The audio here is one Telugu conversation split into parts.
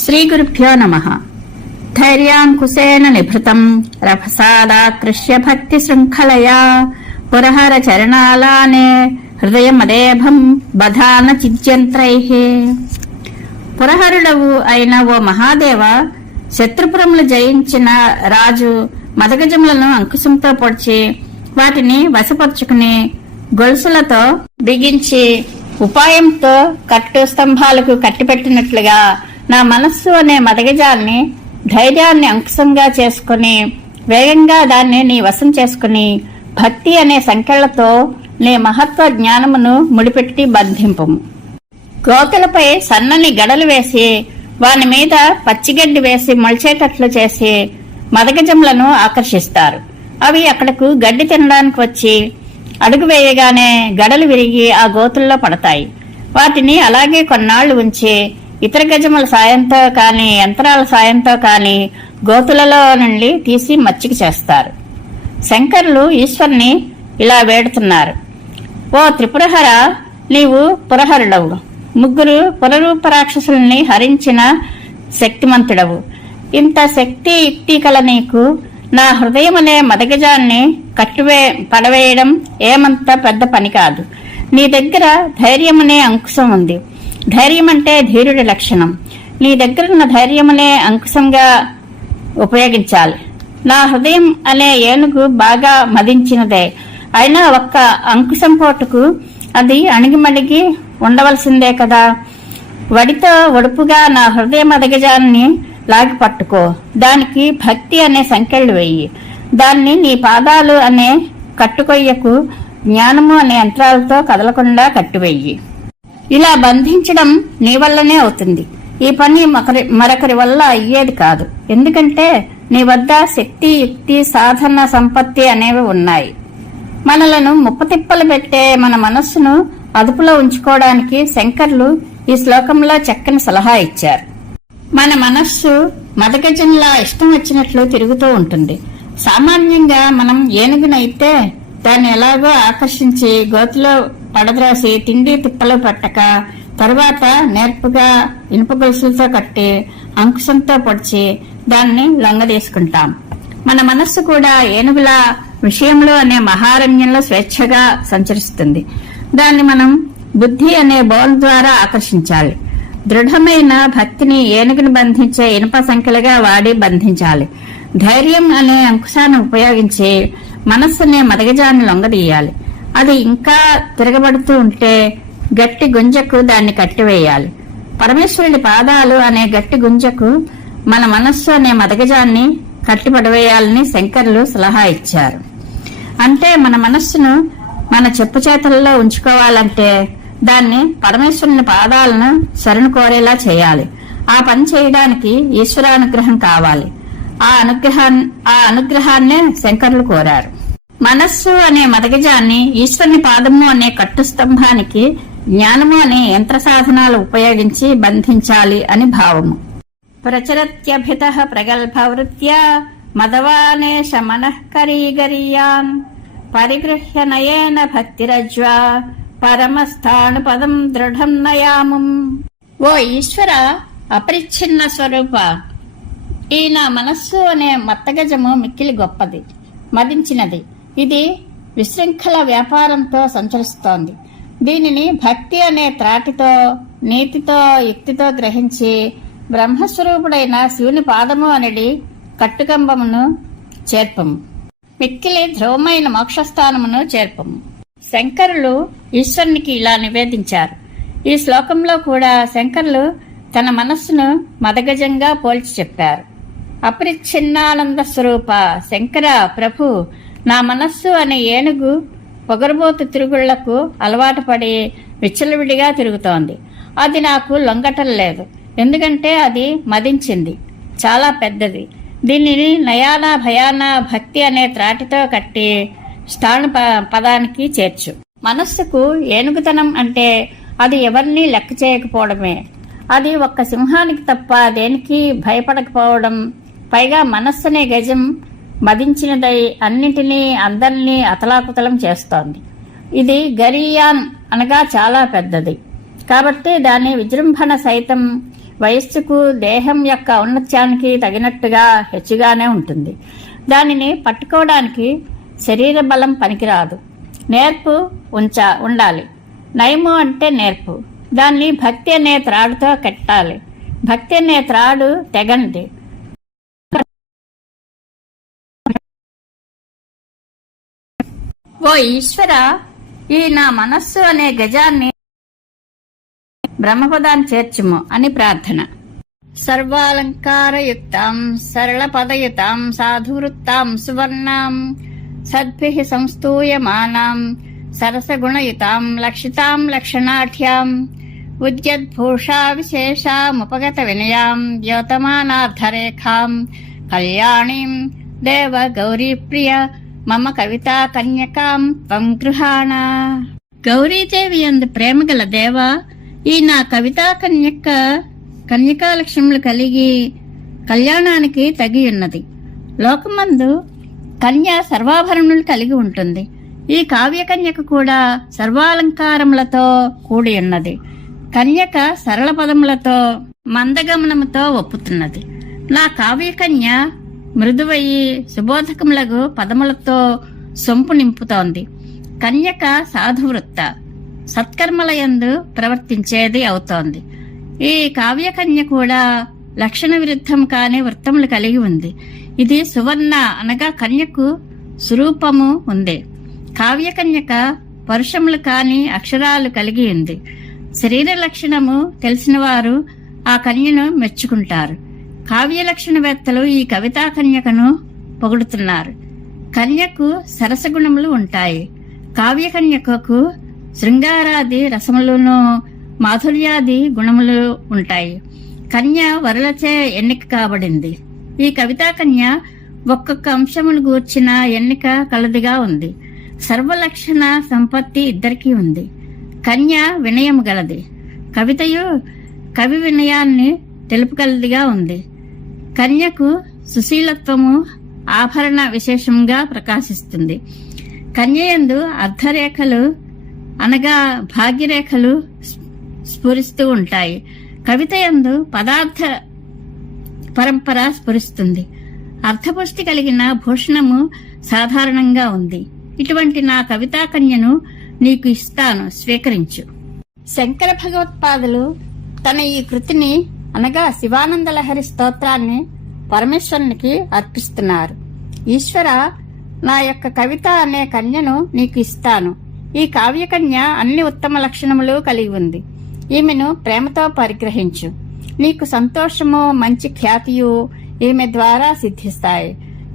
శ్రీగురుభ్యో నమః. ధైర్యాంకుశేన నిభృతం రభసాదాకృష్య భక్తి శృంఖలయా పురహర చరణాలానే హృదయమదేభం బధాన చిద్యంత్రైః. పురహరుడవు అయిన ఓ మహాదేవ, శత్రుపురములు జయించిన రాజు మదగజములను అంకుశంతో పొడిచి వాటిని వశపరుచుకుని గొలుసులతో బిగించి ఉపాయంతో కట్టు స్తంభాలకు కట్టిపెట్టినట్లుగా నా మనస్సు అనే మదగజాన్ని ధైర్యాన్ని అంకుశంగా చేసుకుని వేగంగా దాన్ని నీ వశం చేసుకుని భక్తి అనే సంకెళ్లతో నీ మహత్వ జ్ఞానమును ముడిపెట్టి బంధింపుము. గోతులపై సన్నని గడలు వేసి వాని మీద పచ్చిగడ్డి వేసి మొలిచేటట్లు చేసి మదగజములను ఆకర్షిస్తారు. అవి అక్కడకు గడ్డి తినడానికి వచ్చి అడుగు వేయగానే గడలు విరిగి ఆ గోతుల్లో పడతాయి. వాటిని అలాగే కొన్నాళ్లు ఉంచి ఇతర గజముల సాయంతో కాని యంత్రాల సాయంతో కాని గోతులలో నుండి తీసి మచ్చిక చేస్తారు. శంకరులు ఈశ్వరుని ఇలా వేడుతున్నారు: ఓ త్రిపురహర, నీవు పురహరుడవు, ముగ్గురు పురరూప రాక్షసుల్ని హరించిన శక్తిమంతుడవు. ఇంత శక్తి యుక్తి కల నీకు నా హృదయమనే మదగజాన్ని పడవేయడం ఏమంత పెద్ద పని కాదు. నీ దగ్గర ధైర్యమనే అంకుశం ఉంది. ధైర్యం అంటే ధీరుడి లక్షణం. నీ దగ్గరున్న ధైర్యమనే అంకుశంగా ఉపయోగించాలి. నా హృదయం అనే ఏనుగు బాగా మదించినదే అయినా ఒక్క అంకుశం పోటుకు అది అణిగిమణిగి ఉండవలసిందే కదా. వడితో ఒడుపుగా నా హృదయ మదగజాన్ని లాగి పట్టుకో. దానికి భక్తి అనే సంకెళ్ళు వెయ్యి. దాన్ని నీ పాదాలు అనే కట్టుకొయ్యకు జ్ఞానము అనే యంత్రాలతో కదలకుండా కట్టివెయ్యి. ఇలా బంధించడం నీ వల్లనే అవుతుంది. ఈ పని మరొకరి వల్ల అయ్యేది కాదు. ఎందుకంటే నీ వద్ద శక్తి, యుక్తి, సాధన, సంపత్తి అనేవి ఉన్నాయి. మనలను ముప్పతిప్పలు పెట్టే మన మనస్సును అదుపులో ఉంచుకోవడానికి శంకర్లు ఈ శ్లోకంలో చక్కని సలహా ఇచ్చారు. మన మనస్సు మదగజంలా ఇష్టం వచ్చినట్లు తిరుగుతూ ఉంటుంది. సామాన్యంగా మనం ఏనుగునైతే దాన్ని ఎలాగో ఆకర్షించి గోతిలో పడద్రాసి తిండి తిప్పలు పట్టక తరువాత నేర్పుగా ఇనుప గొలుసులతో కట్టి అంకుశంతో పొడిచి దాన్ని లొంగదీసుకుంటాం. మన మనస్సు కూడా ఏనుగుల విషయంలో అనే మహారణ్యంలో స్వేచ్ఛగా సంచరిస్తుంది. దాన్ని మనం బుద్ధి అనే బోల్ ద్వారా ఆకర్షించాలి. దృఢమైన భక్తిని ఏనుగును బంధించే ఇనుప సంఖ్యలుగా వాడి బంధించాలి. ధైర్యం అనే అంకుశాన్ని ఉపయోగించి మనస్సునే మదగజాన్ని లొంగదీయాలి. అది ఇంకా తిరగబడుతూ ఉంటే గట్టి గుంజకు దాన్ని కట్టివేయాలి. పరమేశ్వరుడి పాదాలు అనే గట్టి గుంజకు మన మనస్సు అనే మదగజాన్ని కట్టిపడవేయాలని శంకరులు సలహా ఇచ్చారు. అంటే మన మనస్సును మన చెప్పు చేతల్లో ఉంచుకోవాలంటే దాన్ని పరమేశ్వరుని పాదాలను శరణు కోరేలా చేయాలి. ఆ పని చేయడానికి ఈశ్వరానుగ్రహం కావాలి. ఆ అనుగ్రహాన్నే శంకరులు కోరారు. మనస్సు అనే మదగజాన్ని ఈశ్వరుని పాదము అనే కట్టుస్తంభానికి జ్ఞానము అనే యంత్ర సాధనాలు ఉపయోగించి బంధించాలి అని భావము. ప్రచరత్యభిత ప్రగల్భ వృత్యా మదవానేశ మనఃకరీగరీయాన్ పరిగృహ్య నయేన భక్తిరజ్వా పరమస్థాను పదం దృఢం నయామం. ఓ ఈశ్వర, అపరిచ్ఛిన్న స్వరూప, ఈ నా మనస్సు అనే మత్తగజము మిక్కిలి గొప్పది, మదించినది. ఇది విశృంఖల వ్యాపారంతో సంచరిస్తోంది. దీనిని భక్తి అనే త్రాటితో, నీతితో, యుక్తితో గ్రహించి బ్రహ్మస్వరూపుడైన శివుని పాదము అనేది కట్టుకంబమును చేర్పము. మిక్కిలి ధ్రువమైన మోక్షస్థానమును చేర్పము. శంకరులు ఈశ్వరునికి ఇలా నివేదించారు. ఈ శ్లోకంలో కూడా శంకరులు తన మనస్సును మదగజంగా పోల్చి చెప్పారు. అపరిచ్ఛిన్నానంద స్వరూప శంకర ప్రభు, నా మనస్సు అనే ఏనుగు పొగరబోతు తిరుగుళ్లకు అలవాటు పడి విచ్చలవిడిగా తిరుగుతోంది. అది నాకు లొంగటం లేదు. ఎందుకంటే అది మదించింది, చాలా పెద్దది. దీనిని నయాన భయాన భక్తి అనే త్రాటితో కట్టి స్థాను పదానికి చేర్చు. మనస్సుకు ఏనుగుతనం అంటే అది ఎవరినీ లెక్క చేయకపోవడమే. అది ఒక్క సింహానికి తప్ప దేనికి భయపడకపోవడం. పైగా మనస్సునే గజం మదించినదై అన్నింటినీ అందరినీ అతలాకుతలం చేస్తోంది. ఇది గరీయాన్ అనగా చాలా పెద్దది. కాబట్టి దాని విజృంభణ సైతం వయస్సుకు దేహం యొక్క ఔన్నత్యానికి తగినట్టుగా హెచ్చుగానే ఉంటుంది. దానిని పట్టుకోవడానికి శరీర బలం పనికిరాదు, నేర్పు ఉండాలి. నయము అంటే నేర్పు. దాన్ని భక్తి అనే త్రాడుతో కట్టాలి. భక్తి అనే త్రాడు తెగండి. ఓ ఈశ్వర, ఈ నా మనస్సు అనే గజాన్ని బ్రహ్మపదాన్ని చేర్చుము అని ప్రార్థన. సర్వాలంకారయుక్తాం సరళపదయుతాం సాధువృత్తాం సువర్ణాం సద్భిః సంస్తూయమానాం సరసగుణయుతాం లక్షితాం లక్షణాఢ్యాం ఉద్యద్భూషా విశేషాముపగత వినయాం ద్యోతమానార్థరేఖాం కళ్యాణీం దేవ గౌరీప్రియ మమ కవితా కన్యకాం త్వం గృహాణ. గౌరీదేవి యందు ప్రేమగల దేవా, ఈ నా కవితా కన్యకా లక్ష్యములు కలిగి కళ్యాణానికి తగి ఉన్నది. లోకమందు కన్య సర్వాభరణములు కలిగి ఉంటుంది. ఈ కావ్య కన్యక కూడా సర్వాలంకారములతో కూడి ఉన్నది. కన్యక సరళ పదములతో మందగమనముతో ఒప్పుతున్నది. నా కావ్య కన్య మృదువయి సుబోధకములకు పదములతో సొంపు నింపుతోంది. కన్యక సాధువృత్త సత్కర్మలయందు ప్రవర్తించేది అవుతోంది. ఈ కావ్య కన్య కూడా లక్షణ విరుద్ధం కాని వృత్తములు కలిగి ఉంది. ఇది సువర్ణ అనగా కన్యకు స్వరూపము ఉంది. కావ్య కన్యక పరుషములు కాని అక్షరాలు కలిగి ఉంది. శరీర లక్షణము తెలిసిన వారు ఆ కన్యను మెచ్చుకుంటారు. కావ్య లక్షణవేత్తలు ఈ కవితా కన్యకను పొగుడుతున్నారు. కన్యకు సరసగుణములు ఉంటాయి. కావ్య కన్యకకు శృంగారాది రసములను మాధుర్యాది గుణములు ఉంటాయి. కన్య వరులచే ఎన్నిక కాబడింది. ఈ కవితా కన్య ఒక్కొక్క అంశమును గూర్చిన ఎన్నిక కలదిగా ఉంది. సర్వలక్షణ సంపత్తి ఇద్దరికీ ఉంది. కన్య వినయము గలది. కవితయు కవి వినయాన్ని తెలుపగలదిగా ఉంది. కన్యకు సుశీలత్వము ఆభరణ విశేషంగా ప్రకాశిస్తుంది. కన్యయందు అర్ధరేఖలు అనగా భాగ్యరేఖలు స్ఫురిస్తూ ఉంటాయి. కవితయందు పదార్థ పరంపర స్ఫురిస్తుంది. అర్థపుష్టి కలిగిన భూషణము సాధారణంగా ఉంది. ఇటువంటి నా కవితా కన్యను నీకు ఇస్తాను, స్వీకరించు. శంకర భగవత్పాదులు తన ఈ కృతిని అనగా శివానందలహరి స్తోత్రాన్ని పరమేశ్వరునికి అర్పిస్తున్నారు. ఈశ్వర, నా యొక్క కవిత అనే కన్యను నీకు ఇస్తాను. ఈ కావ్య కన్య అన్ని ఉత్తమ లక్షణములు కలిగి ఉంది. ఈమెను ప్రేమతో పరిగ్రహించు. నీకు సంతోషము మంచి ఖ్యాతియు ఈమె ద్వారా సిద్ధిస్తాయి.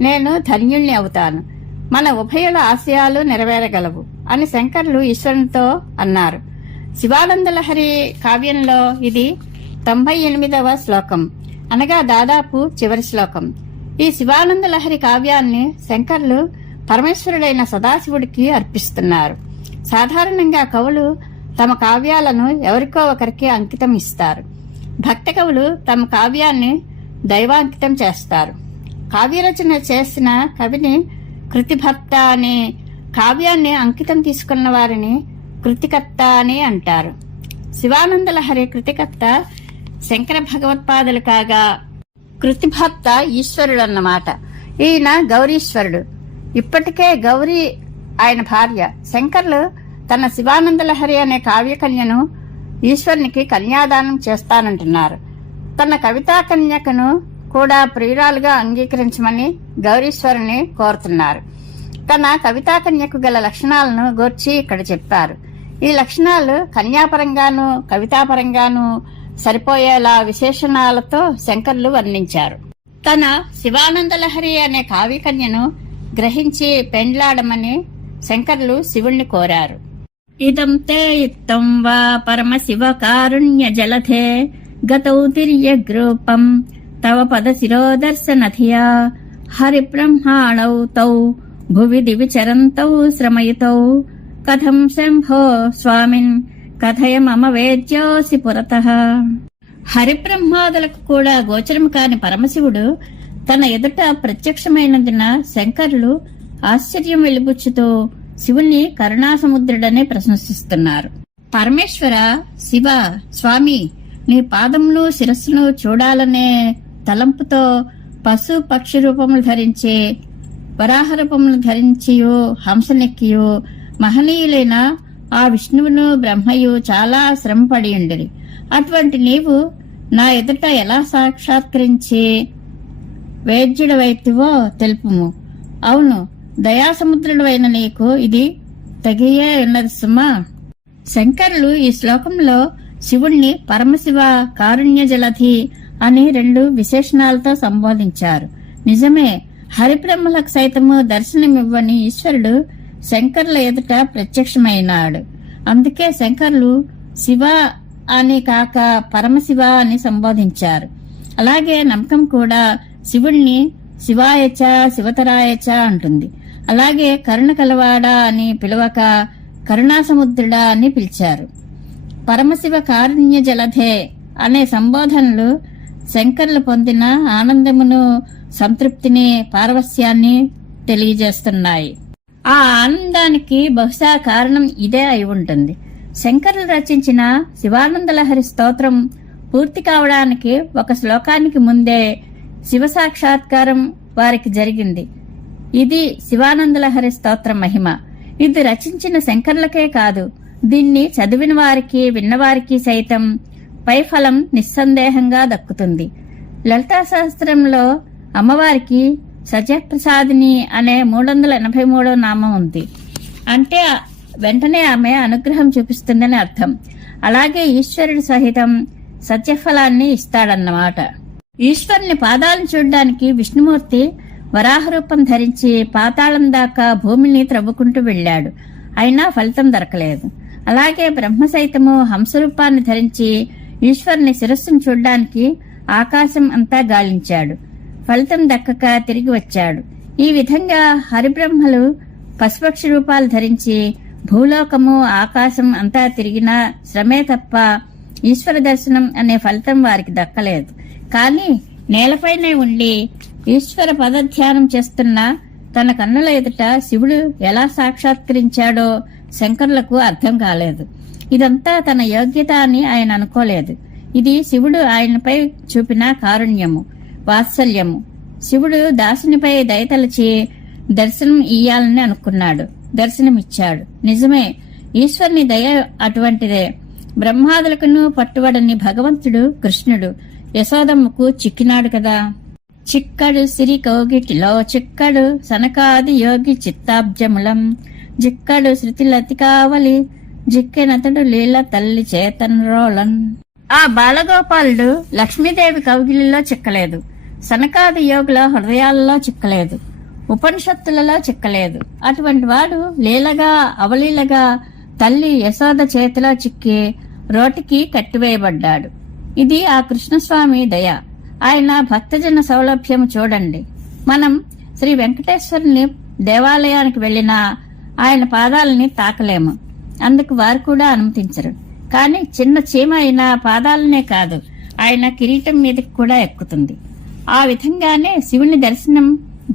నేను ధన్యుణ్ణి అవుతాను. మన ఉభయుల ఆశయాలు నెరవేరగలవు అని శంకరులు ఈశ్వరునితో అన్నారు. శివానందలహరి కావ్యంలో ఇది 98వ శ్లోకం అనగా దాదాపు చివరి శ్లోకం. ఈ శివానందలహరి కావ్యాన్ని శంకరులు పరమేశ్వరుడైన సదాశివుడికి అర్పిస్తున్నారు. సాధారణంగా కవులు తమ కావ్యాలను ఎవరికో ఒకరికి అంకితం ఇస్తారు. భక్త కవులు తమ కావ్యాన్ని దైవాంకితం చేస్తారు. కావ్యరచన చేసిన కవిని కృతిభర్త అని, కావ్యాన్ని అంకితం తీసుకున్న వారిని కృతికర్త అని అంటారు. శివానందలహరి కృతికర్త శంకర భగవత్పాదులు కాగా కృతిభర్త ఈశ్వరుడు అన్నమాట. ఈయన గౌరీశ్వరుడు. ఇప్పటికే గౌరీ ఆయన భార్య. శంకర్లు తన శివానందలహరి అనే కావ్యకన్యను ఈశ్వరునికి కన్యాదానం చేస్తానంటున్నారు. తన కవితా కన్యకను కూడా ప్రియురాలుగా అంగీకరించమని గౌరీశ్వరుని కోరుతున్నారు. తన కవితా కన్యకు గల లక్షణాలను గూర్చి ఇక్కడ చెప్పారు. ఈ లక్షణాలు కన్యాపరంగాను కవితాపరంగాను సరిపోయేలా విశేషణాలతో శంకర్లు వర్ణించారు. తన శివానందలహరి అనే కావ్యకన్యను గ్రహించి పెండ్లాడమని శంకర్లు శివుణ్ణి కోరారు. ఇదం తే యుక్తం వా పరమశివ కారుణ్య జలధే గతౌ తిర్యగ్రూపం తవ పద శిరోదర్శనధియా హరి బ్రహ్మాణౌ తౌ భువి దివి చరంతౌ శ్రమయుతౌ కథం శంభో స్వామిన్ కథయ మమ వేద్యోసి పురతః. హరిబ్రహ్మాదులకు కూడా గోచరం కాని పరమశివుడు తన ఎదుట ప్రత్యక్షమైనందున శంకరులు ఆశ్చర్యం వెలిబుచ్చుతూ శివుణ్ణి కరుణాసముద్రుడని ప్రశంసిస్తున్నారు. పరమేశ్వర, శివ, స్వామి, నీ పాదమును శిరస్సును చూడాలనే తలంపుతో పశు పక్షి రూపములు ధరించి వరాహ రూపములు ధరించియు హంసనెక్కియు మహనీయులైన ఆ విష్ణువును బ్రహ్మయు చాలా శ్రమపడి ఉండిరి. అటువంటి నీవు నా ఎదుట ఎలా సాక్షాత్కరించి వేద్యుడవైతివో తెలుపుము. అవును, దయాసముద్రుడవైన నీకు ఇది తగియే ఉన్నది సుమా. శంకరులు ఈ శ్లోకంలో శివుణ్ణి పరమశివ, కారుణ్య జలధి అని 2 విశేషణాలతో సంబోధించారు. నిజమే, హరిబ్రహ్మలకు సైతము దర్శనమివ్వని ఈశ్వరుడు శంకరుల ఎదుట ప్రత్యక్షమైనాడు. అందుకే శంకరులు శివ అని కాక పరమశివ అని సంబోధించారు. అలాగే నమ్మకం కూడా శివుణ్ణి శివాయచ, శివతరాయచ అంటుంది. అలాగే కరుణ కలవాడ అని పిలవక కరుణాసముద్రుడా అని పిలిచారు. పరమశివ కారుణ్య జలధే అనే సంబోధనలు శంకరులు పొందిన ఆనందమును, సంతృప్తిని, పారవస్యాన్ని తెలియజేస్తున్నాయి. ఆ ఆనందానికి బహుశా కారణం ఇదే అయి ఉంటుంది. శంకరులు రచించిన శివానందలహరి స్తోత్రం పూర్తి కావడానికి ఒక శ్లోకానికి ముందే శివ సాక్షాత్కారం వారికి జరిగింది. ఇది శివానందలహరి స్తోత్ర మహిమ. ఇది రచించిన శంకరులకే కాదు, దీన్ని చదివిన వారికి, విన్నవారికి సైతం పై ఫలం నిస్సందేహంగా దక్కుతుంది. లలితా సహస్రంలో అమ్మవారికి సత్యప్రసాదిని అనే 383వ నామం ఉంది. అంటే వెంటనే ఆమె అనుగ్రహం చూపిస్తుందని అర్థం. అలాగే ఈశ్వరుడు సహితం సత్యఫలాన్ని ఇస్తాడన్నమాట. ఈశ్వరుని పాదాలను చూడడానికి విష్ణుమూర్తి వరాహరూపం ధరించి పాతాళం దాకా భూమిని త్రవ్వుకుంటూ వెళ్లాడు. అయినా ఫలితం దొరకలేదు. అలాగే బ్రహ్మ సైతము హంసరూపాన్ని ధరించి ఈశ్వరుని శిరస్సును చూడ్డానికి ఆకాశం అంతా గాలించాడు. ఫలితం దక్కక తిరిగి వచ్చాడు. ఈ విధంగా హరిబ్రహ్మలు పశుపక్షి రూపాలు ధరించి భూలోకము, ఆకాశం అంతా తిరిగినా శ్రమే తప్ప ఈశ్వర దర్శనం అనే ఫలితం వారికి దక్కలేదు. కానీ నేలపైనే ఉండి ఈశ్వర పదధ్యానం చేస్తున్న తన కన్నుల ఎదుట శివుడు ఎలా సాక్షాత్కరించాడో శంకరులకు అర్థం కాలేదు. ఇదంతా తన యోగ్యత అని ఆయన అనుకోలేదు. ఇది శివుడు ఆయనపై చూపిన కారుణ్యము, వాత్సల్యము. శివుడు దాసునిపై దయతలచి దర్శనం ఇయ్యాలని అనుకున్నాడు. దర్శనమిచ్చాడు. నిజమే, ఈశ్వరుని దయ అటువంటిదే. బ్రహ్మాదులకును పట్టుబడని భగవంతుడు కృష్ణుడు యశోదమ్మకు చిక్కినాడు కదా. చిక్కడు సిరి కౌగిటిలో చిక్కడు సనకాది యోగి చిత్తాబ్జములం జిక్కడు శృతిలతి కావలి జిక్కెనతడు లీల తల్లి చేతన్రోళన్. ఆ బాలగోపాలుడు లక్ష్మీదేవి కౌగిలిలో చిక్కలేదు, సనకాది యోగుల హృదయాలలో చిక్కలేదు, ఉపనిషత్తులలో చిక్కలేదు. అటువంటి వాడు లీలగా, అవలీలగా తల్లి యశోద చేతిలో చిక్కి రోటికి కట్టివేయబడ్డాడు. ఇది ఆ కృష్ణస్వామి దయ. ఆయన భక్తజన సౌలభ్యం చూడండి. మనం శ్రీ వెంకటేశ్వరుని దేవాలయానికి వెళ్లినా ఆయన పాదాలని తాకలేము. అందుకు వారు కూడా అనుమతించరు. కానీ చిన్న చీమ అయిన పాదాలనే కాదు, ఆయన కిరీటం మీదకి కూడా ఎక్కుతుంది. ఆ విధంగానే శివుని దర్శనం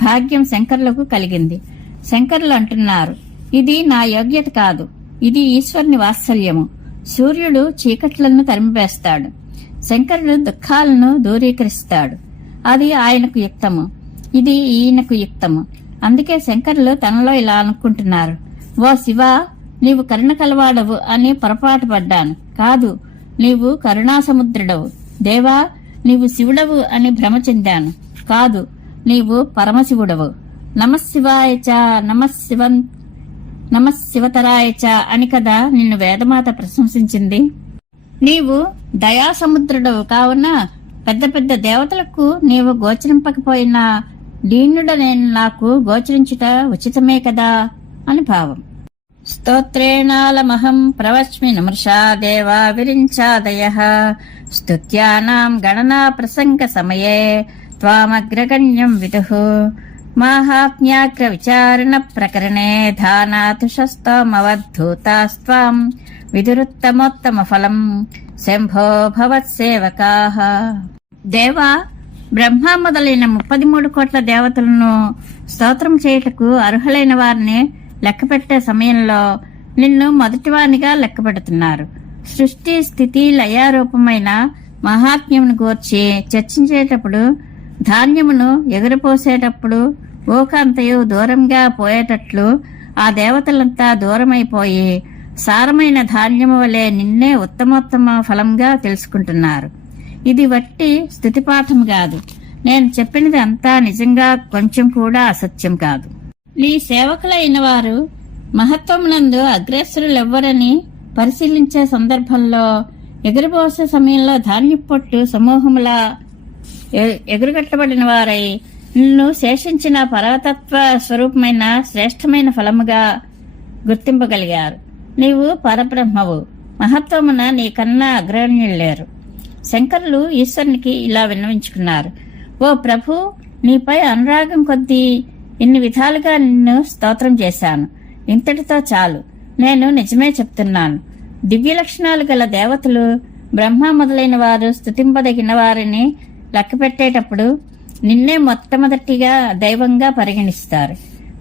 భాగ్యం శంకరులకు కలిగింది. శంకరులు అంటున్నారు, ఇది నా యోగ్యత కాదు, ఇది ఈశ్వరుని వాత్సల్యము. సూర్యుడు చీకట్లను తరిమివేస్తాడు, శంకరుడు దుఃఖాలను దూరీకరిస్తాడు. అది ఆయనకు యుక్తము, ఇది ఈయనకు యుక్తము. అందుకే శంకరులు తనలో ఇలా అనుకుంటున్నారు, ఓ శివ, నీవు కరుణ కలవాడవు అని పొరపాటు పడ్డాను. కాదు, నీవు కరుణాసముద్రుడవు. దేవా, నీవు శివుడవు అని భ్రమ చెందాను. కాదు, నీవు పరమశివుడవు. నమశివాయచ, నమశివతరాయచ అని కదా నిన్ను వేదమాత ప్రశంసించింది. నీవు దయాసముద్రుడవు కావున పెద్ద పెద్ద దేవతలకు నీవు గోచరింపకపోయినా దీనుడ నేను నాకు గోచరించుట ఉచితమే కదా అని భావం. స్తోత్రేణాలమహం ప్రవస్మి నమృషా దేవా విరించాదయః స్తుత్యానాం గణనా ప్రసంగ సమయే త్వామగ్రగణ్యం విదుః మాహాత్మ్యాగ్ర విచారణ ప్రకరణే ధానాతుషస్తమవద్ధూతాస్త్వాం విదురుత్తమోత్తమ ఫలం శంభో భవత్సేవకాః. దేవా, బ్రహ్మ మొదలైన 33 కోట్ల దేవతలను స్తోత్రం చేయుటకు అర్హులైన వారిని లెక్కపెట్టే సమయంలో నిన్ను మొదటివానిగా లెక్కపెడుతున్నారు. సృష్టి స్థితి లయారూపమైన మహాత్మ్యమును గూర్చి చర్చించేటప్పుడు ధాన్యమును ఎగురపోసేటప్పుడు ఓకంతయు దూరంగా పోయేటట్లు ఆ దేవతలంతా దూరమైపోయి సారమైన ధాన్యము వలె నిన్నే ఉత్తమోత్తమ ఫలంగా తెలుసుకుంటున్నారు. ఇది వట్టి స్థుతిపాఠం కాదు. నేను చెప్పినది అంతా నిజంగా కొంచెం కూడా అసత్యం కాదు. నీ సేవకులైన వారు మహత్వమునందు అగ్రేసరులెవ్వరని పరిశీలించే సందర్భంలో ఎగురుబోసే సమయంలో ధాన్యపొట్టు సమూహములా ఎగురుగట్టబడిన వారై నిన్ను శేషించిన పరతత్వ స్వరూపమైన శ్రేష్టమైన ఫలముగా గుర్తింపగలిగారు. నీవు పరబ్రహ్మవు. మహత్వమున నీకన్నా అగ్రణ్యులు లేరు. శంకరులు ఈశ్వరునికి ఇలా విన్నవించుకున్నారు. ఓ ప్రభు, నీపై అనురాగం కొద్దీ ఇన్ని విధాలుగా నిన్ను స్తోత్రం చేశాను. ఇంతటితో చాలు. నేను నిజమే చెప్తున్నాను. దివ్య లక్షణాలు గల దేవతలు, బ్రహ్మ మొదలైన వారు స్తుతింపదగిన వారిని లెక్కపెట్టేటప్పుడు నిన్నే మొట్టమొదటిగా దైవంగా పరిగణిస్తారు.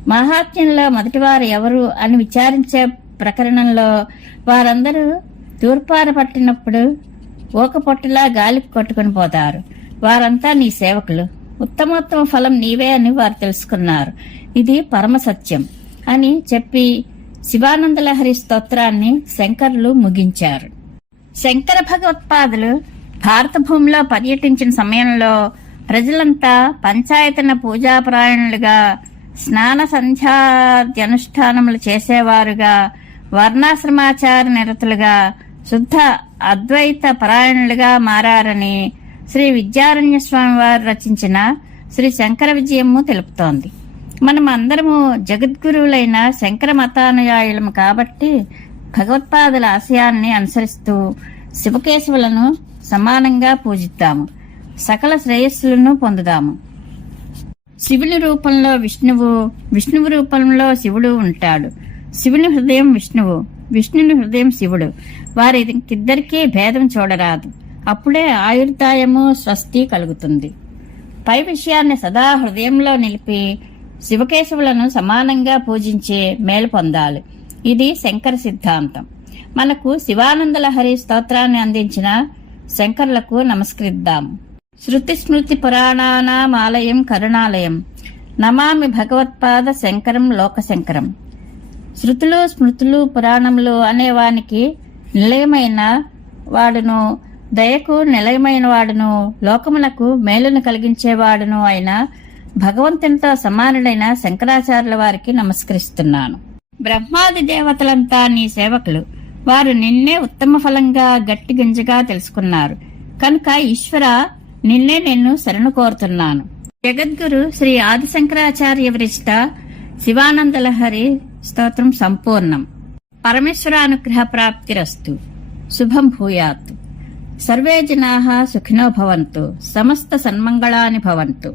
మహాత్మ్యంలో మొదటివారు ఎవరు అని విచారించే ప్రకరణంలో వారందరూ తూర్పార పట్టినప్పుడు ఊకపోట్టులా గాలికి కొట్టుకుని పోతారు. వారంతా నీ సేవకులు. ఉత్తమోత్తమ ఫలం నీవే అని వారు తెలుసుకున్నారు. ఇది పరమ సత్యం అని చెప్పి శివానందలహరి స్తోత్రాన్ని శంకరులు ముగించారు. శంకర భగవత్పాదులు భారత భూమిలో పర్యటించిన సమయంలో ప్రజలంతా పంచాయతన పూజాపరాయణులుగా, స్నాన సంధ్యాద్యనుష్ఠానములు చేసేవారుగా, వర్ణాశ్రమాచార నిరతులుగా, శుద్ధ అద్వైత పరాయణులుగా మారారని శ్రీ విద్యారణ్య స్వామి వారు రచించిన శ్రీ శంకర విజయము తెలుపుతోంది. మనం అందరము జగద్గురువులైన శంకర మతానుయాయులము కాబట్టి భగవత్పాదుల ఆశయాన్ని అనుసరిస్తూ శివకేశవులను సమానంగా పూజిద్దాము. సకల శ్రేయస్సులను పొందుదాము. శివుని రూపంలో విష్ణువు, విష్ణువు రూపంలో శివుడు ఉంటాడు. శివుని హృదయం విష్ణువు, విష్ణుని హృదయం శివుడు. వారికిద్దరికీ భేదం చూడరాదు. అప్పుడే ఆయుర్దాయము స్వస్తి కలుగుతుంది. పై విషయాన్ని సదా హృదయంలో నిలిపి శివకేశవులను సమానంగా పూజించే మేలు పొందాలి. ఇది శంకర సిద్ధాంతం. మనకు శివానందలహరి స్తోత్రాన్ని అందించిన శంకరులకు నమస్కరిద్దాము. శృతి స్మృతి పురాణానామాలయం కరుణాలయం, నమామి భగవత్పాద శంకరం లోకశంకరం. శృతులు స్మృతులు పురాణములు అనేవానికి నిలయమైన వాడును, దయకు నిలయమైన వాడును, లోకములకు మేలును కలిగించేవాడును అయిన భగవంతునితో సమానుడైన శంకరాచార్యుల వారికి నమస్కరిస్తున్నాను. బ్రహ్మాది దేవతలంతా నీ సేవకులు. వారు నిన్నే ఉత్తమ ఫలంగా గట్టి గింజగా తెలుసుకున్నారు. కనుక ఈశ్వర, నిన్నే నేను శరణు కోరుతున్నాను. జగద్గురు శ్రీ ఆదిశంకరాచార్య విరచిత శివానందలహరి స్తోత్రం సంపూర్ణం. పరమేశ్వరానుగ్రహ ప్రాప్తిరస్తు. శుభం భూయాత్. సర్వే జనాః సుఖినో భవంతు. సమస్త సన్మంగళాని భవంతు.